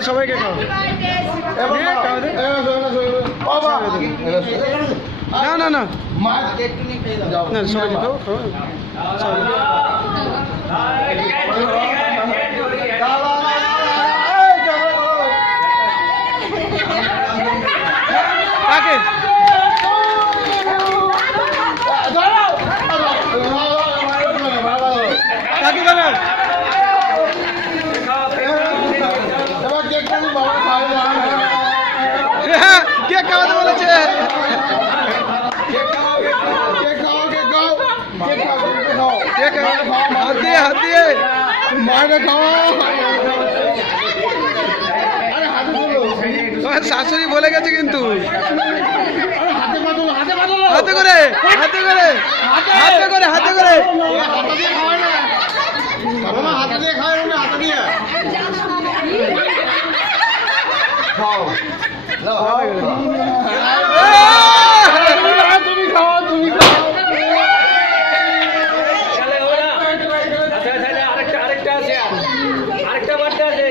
ওই সবাইকে খাও। না না না না সবাইকে খাও খাও কাকে কাকে দেবেন কেক খাওয়াতে বলেছে হাত দিয়ে হাত দিয়ে মায়ের খাওয়া তোমার শাশুড়ি বলে গেছে কিন্তু হাতে করে হাতে করে হাতে করে হাতে করে হাতে দিয়ে খাওয়া হাতে দিয়ে খাও তুমি খাও তুমি খাও আরেকটা আছে আরেকটা বার্তা আছে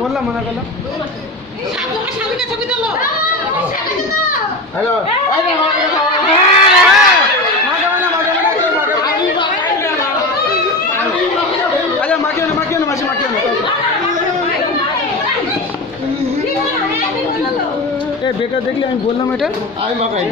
বললাম মনে করলাম হ্যালো আচ্ছা মাখিও না মাখিও না মাসি মাখিও না বেকার দেখলে আমি বললাম এটা আমি মাখাই